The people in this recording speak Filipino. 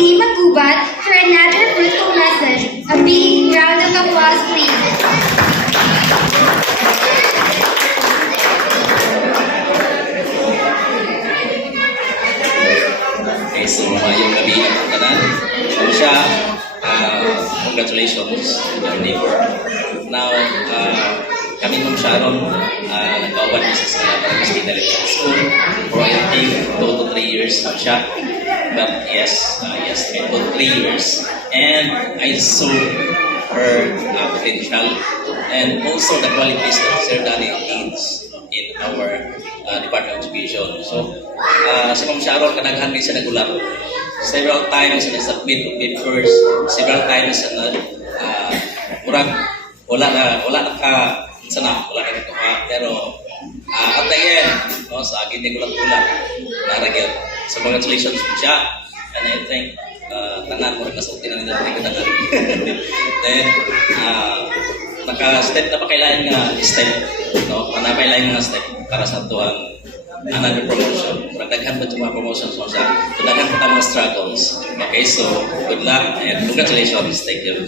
Team Magubat for another fruitful lesson. A big round of applause, please. Okay, so mayong gabi ang tanan. So siya, congratulations to your neighbor. Now, kami mong Sharon, nagkauban niya sa Hospital School for I think 2 to 3 years na siya. But yes, yes, 2 to 3 years. And I saw her potential and also the qualities that Sir Danny needs in our Department of Education. So, si Ma'am Sharon, kadaghan din siya nagulat. Several times na submit to papers, several times na wala na wala na kuha. Pero at the end, no, sa akin din gulat-gulat, naragyan. So congratulations po siya. And I think, tanan mo rin kasulti na nila rin katanan. Then, naka-step na pa kailangan nga step, no? Manapailayan nga step para sa tuwang another promotion. Daghan pa itong mga promotions mo siya. So, daghan pa mga struggles. Okay, so good luck and congratulations. Thank you.